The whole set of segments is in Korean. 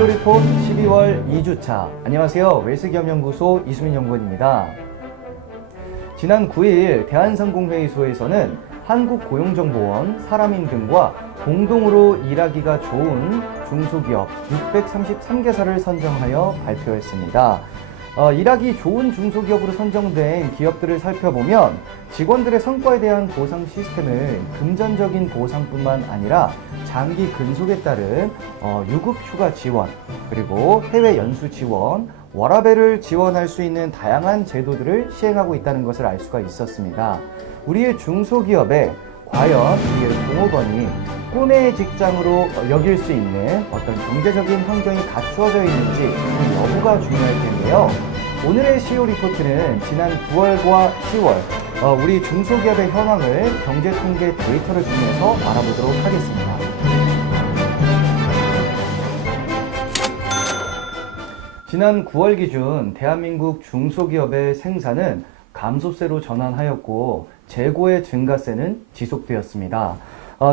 CEO 리포트 12월 2주차. 안녕하세요. 웰스기업연구소 이수민 연구원입니다. 지난 9일 대한상공회의소에서는 한국고용정보원, 사람인 등과 공동으로 일하기가 좋은 중소기업 633개사를 선정하여 발표했습니다. 일하기 좋은 중소기업으로 선정된 기업들을 살펴보면 직원들의 성과에 대한 보상 시스템을 금전적인 보상뿐만 아니라 장기 근속에 따른 유급 휴가 지원, 그리고 해외 연수 지원, 워라밸을 지원할 수 있는 다양한 제도들을 시행하고 있다는 것을 알 수가 있었습니다. 우리의 중소기업에 과연 우리의 종업원이 꿈의 직장으로 여길 수 있는 어떤 경제적인 환경이 갖추어져 있는지 그 여부가 중요할 텐데요. 오늘의 CEO 리포트는 지난 9월과 10월 우리 중소기업의 현황을 경제통계 데이터를 통해서 알아보도록 하겠습니다. 지난 9월 기준 대한민국 중소기업의 생산은 감소세로 전환하였고 재고의 증가세는 지속되었습니다.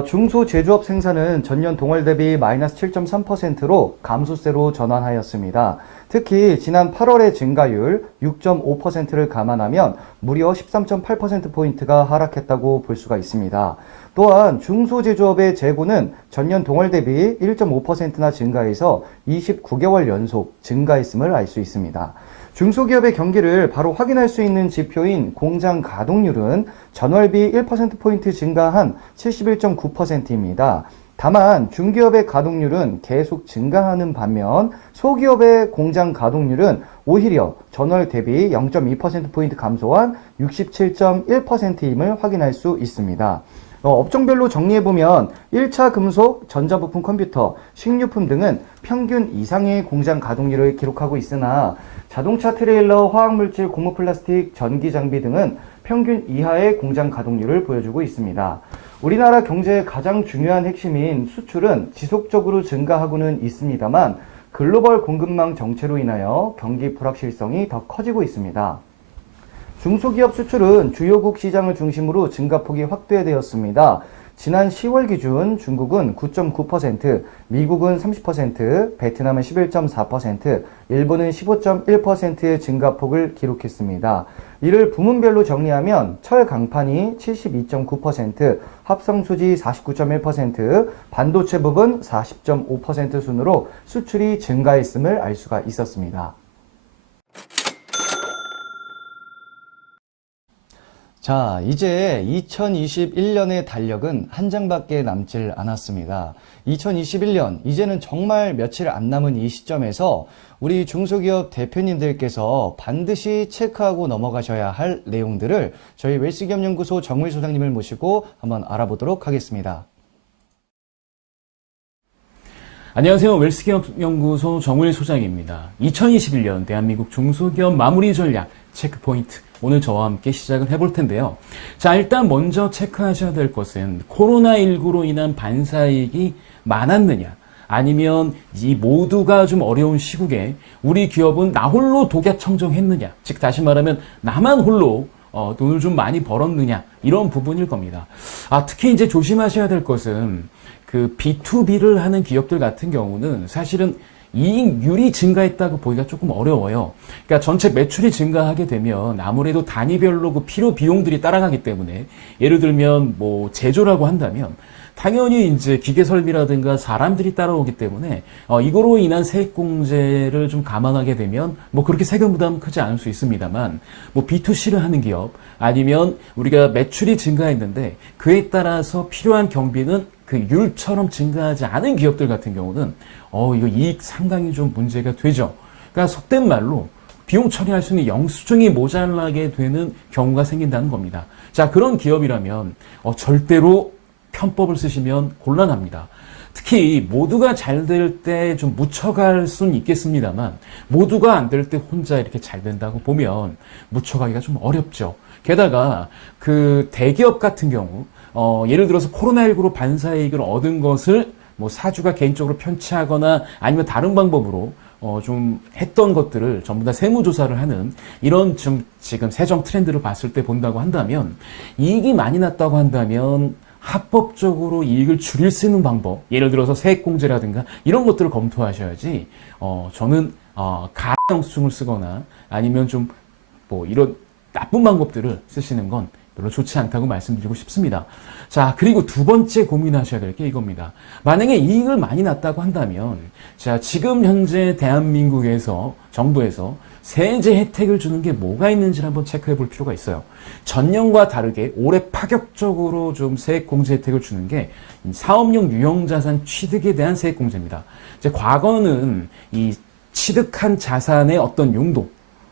중소제조업 생산은 전년 동월 대비 마이너스 7.3%로 감소세로 전환하였습니다. 특히 지난 8월의 증가율 6.5%를 감안하면 무려 13.8%포인트가 하락했다고 볼 수가 있습니다. 또한 중소제조업의 재고는 전년 동월 대비 1.5%나 증가해서 29개월 연속 증가했음을 알 수 있습니다. 중소기업의 경기를 바로 확인할 수 있는 지표인 공장 가동률은 전월비 1%포인트 증가한 71.9%입니다. 다만 중기업의 가동률은 계속 증가하는 반면 소기업의 공장 가동률은 오히려 전월 대비 0.2%포인트 감소한 67.1%임을 확인할 수 있습니다. 업종별로 정리해보면 1차 금속, 전자부품 컴퓨터, 식료품 등은 평균 이상의 공장 가동률을 기록하고 있으나 자동차 트레일러, 화학물질, 고무 플라스틱, 전기장비 등은 평균 이하의 공장 가동률을 보여주고 있습니다. 우리나라 경제의 가장 중요한 핵심인 수출은 지속적으로 증가하고는 있습니다만 글로벌 공급망 정체로 인하여 경기 불확실성이 더 커지고 있습니다. 중소기업 수출은 주요국 시장을 중심으로 증가폭이 확대되었습니다. 지난 10월 기준 중국은 9.9%, 미국은 30%, 베트남은 11.4%, 일본은 15.1%의 증가폭을 기록했습니다. 이를 부문별로 정리하면 철 강판이 72.9%, 합성수지 49.1%, 반도체 부분 40.5% 순으로 수출이 증가했음을 알 수가 있었습니다. 자, 이제 2021년의 달력은 한 장밖에 남질 않았습니다. 2021년, 이제는 정말 며칠 안 남은 이 시점에서 우리 중소기업 대표님들께서 반드시 체크하고 넘어가셔야 할 내용들을 저희 웰스기업연구소 정우일 소장님을 모시고 한번 알아보도록 하겠습니다. 안녕하세요. 웰스기업연구소 정우일 소장입니다. 2021년 대한민국 중소기업 마무리 전략 체크포인트. 오늘 저와 함께 시작을 해볼 텐데요. 자, 일단 먼저 체크하셔야 될 것은 코로나19로 인한 반사이익이 많았느냐, 아니면 이 모두가 좀 어려운 시국에 우리 기업은 나 홀로 독야 청정했느냐, 즉 다시 말하면 나만 홀로 돈을 좀 많이 벌었느냐, 이런 부분일 겁니다. 특히 이제 조심하셔야 될 것은 그 B2B를 하는 기업들 같은 경우는 사실은 이익률이 증가했다고 보기가 조금 어려워요. 그러니까 전체 매출이 증가하게 되면 아무래도 단위별로 그 필요 비용들이 따라가기 때문에, 예를 들면 뭐 제조라고 한다면 당연히 이제 기계 설비라든가 사람들이 따라오기 때문에 이거로 인한 세액 공제를 좀 감안하게 되면 뭐 그렇게 세금 부담은 크지 않을 수 있습니다만, 뭐 B2C를 하는 기업, 아니면 우리가 매출이 증가했는데 그에 따라서 필요한 경비는 그 율처럼 증가하지 않은 기업들 같은 경우는 이거 이익 상당히 좀 문제가 되죠. 그러니까 속된 말로 비용 처리할 수 있는 영수증이 모자라게 되는 경우가 생긴다는 겁니다. 자, 그런 기업이라면 절대로 편법을 쓰시면 곤란합니다. 특히 모두가 잘 될 때 좀 묻혀갈 수는 있겠습니다만, 모두가 안 될 때 혼자 이렇게 잘 된다고 보면 묻혀가기가 좀 어렵죠. 게다가 그 대기업 같은 경우 예를 들어서 코로나19로 반사이익을 얻은 것을 뭐 사주가 개인적으로 편취하거나 아니면 다른 방법으로 좀 했던 것들을 전부 다 세무조사를 하는 이런 지금 세정 트렌드를 봤을 때 본다고 한다면, 이익이 많이 났다고 한다면 합법적으로 이익을 줄일 수 있는 방법, 예를 들어서 세액공제라든가 이런 것들을 검토하셔야지, 저는, 가영수증을 쓰거나 아니면 좀 뭐 이런 나쁜 방법들을 쓰시는 건 별로 좋지 않다고 말씀드리고 싶습니다. 자, 그리고 두 번째 고민하셔야 될 게 이겁니다. 만약에 이익을 많이 났다고 한다면, 자, 지금 현재 대한민국에서, 정부에서 세제 혜택을 주는 게 뭐가 있는지를 한번 체크해 볼 필요가 있어요. 전년과 다르게 올해 파격적으로 좀 세액 공제 혜택을 주는 게 사업용 유형자산 취득에 대한 세액 공제입니다. 이제 과거는 이 취득한 자산의 어떤 용도,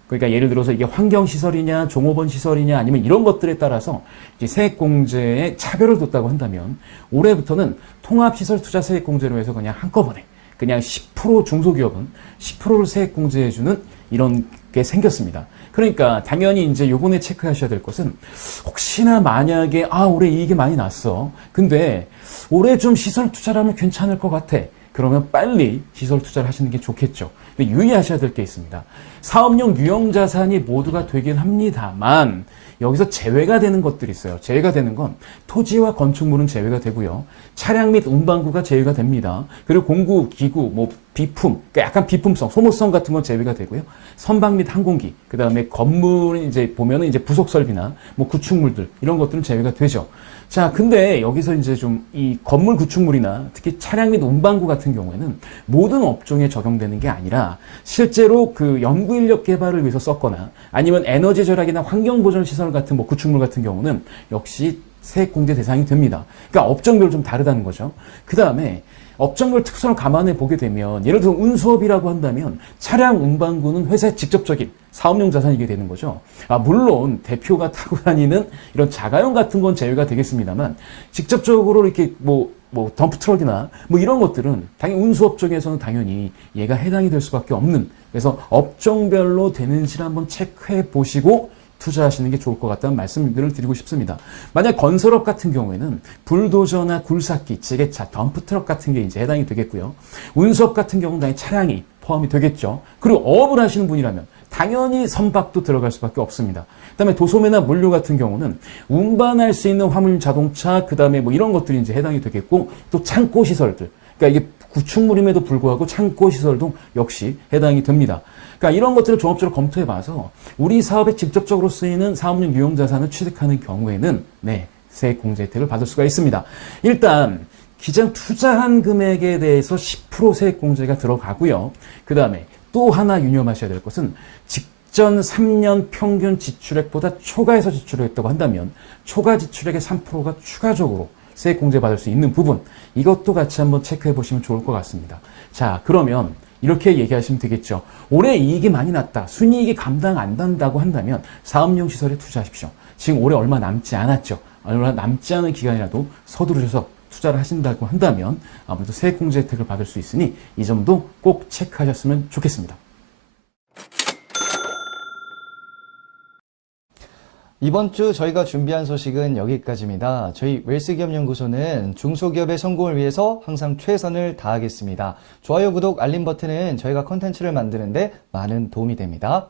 그러니까 예를 들어서 이게 환경시설이냐, 종업원 시설이냐, 아니면 이런 것들에 따라서 이제 세액공제에 차별을 뒀다고 한다면, 올해부터는 통합시설투자세액공제로 해서 그냥 한꺼번에, 그냥 10% 중소기업은 10%를 세액공제해주는 이런 게 생겼습니다. 그러니까 당연히 이제 요번에 체크하셔야 될 것은, 혹시나 만약에, 올해 이익이 많이 났어. 근데 올해 좀 시설 투자를 하면 괜찮을 것 같아. 그러면 빨리 시설 투자를 하시는 게 좋겠죠. 근데 유의하셔야 될 게 있습니다. 사업용 유형자산이 모두가 되긴 합니다만, 여기서 제외가 되는 것들이 있어요. 제외가 되는 건 토지와 건축물은 제외가 되고요. 차량 및 운반구가 제외가 됩니다. 그리고 공구, 기구, 뭐 비품, 그러니까 약간 비품성, 소모성 같은 건 제외가 되고요. 선박 및 항공기, 그 다음에 건물 이제 보면은 이제 부속 설비나 뭐 구축물들 이런 것들은 제외가 되죠. 자, 근데 여기서 이제 좀 이 건물 구축물이나 특히 차량 및 운반구 같은 경우에는 모든 업종에 적용되는 게 아니라 실제로 그 연구 인력 개발을 위해서 썼거나 아니면 에너지 절약이나 환경 보전 시설 같은 뭐 구축물 같은 경우는 역시 세액 공제 대상이 됩니다. 그러니까 업종별로 좀 다르다는 거죠. 그 다음에 업종별 특성을 감안해 보게 되면, 예를 들어 운수업이라고 한다면 차량 운반구는 회사의 직접적인 사업용 자산이게 되는 거죠. 물론 대표가 타고 다니는 이런 자가용 같은 건 제외가 되겠습니다만, 직접적으로 이렇게 뭐 덤프트럭이나 뭐 이런 것들은 당연히 운수업 쪽에서는 당연히 얘가 해당이 될 수밖에 없는, 그래서 업종별로 되는지를 한번 체크해 보시고 투자하시는 게 좋을 것 같다는 말씀을 드리고 싶습니다. 만약 건설업 같은 경우에는 불도저나 굴삭기, 지게차, 덤프트럭 같은 게 이제 해당이 되겠고요. 운수업 같은 경우는 당연히 차량이 포함이 되겠죠. 그리고 어업을 하시는 분이라면 당연히 선박도 들어갈 수밖에 없습니다. 그다음에 도소매나 물류 같은 경우는 운반할 수 있는 화물 자동차, 그다음에 뭐 이런 것들이 이제 해당이 되겠고, 또 창고 시설들. 그러니까 이게 구축물임에도 불구하고 창고 시설도 역시 해당이 됩니다. 그러니까 이런 것들을 종합적으로 검토해 봐서 우리 사업에 직접적으로 쓰이는 사업용 유형자산을 취득하는 경우에는 세액 공제 혜택을 받을 수가 있습니다. 일단 기장 투자한 금액에 대해서 10% 세액 공제가 들어가고요. 그 다음에 또 하나 유념하셔야 될 것은, 직전 3년 평균 지출액보다 초과해서 지출을 했다고 한다면 초과 지출액의 3%가 추가적으로 세액 공제 받을 수 있는 부분, 이것도 같이 한번 체크해 보시면 좋을 것 같습니다. 자, 그러면 이렇게 얘기하시면 되겠죠. 올해 이익이 많이 났다, 순이익이 감당 안 된다고 한다면 사업용 시설에 투자하십시오. 지금 올해 얼마 남지 않았죠. 얼마 남지 않은 기간이라도 서두르셔서 투자를 하신다고 한다면 아무래도 세액공제 혜택을 받을 수 있으니 이 점도 꼭 체크하셨으면 좋겠습니다. 이번 주 저희가 준비한 소식은 여기까지입니다. 저희 웰스기업연구소는 중소기업의 성공을 위해서 항상 최선을 다하겠습니다. 좋아요, 구독, 알림 버튼은 저희가 컨텐츠를 만드는데 많은 도움이 됩니다.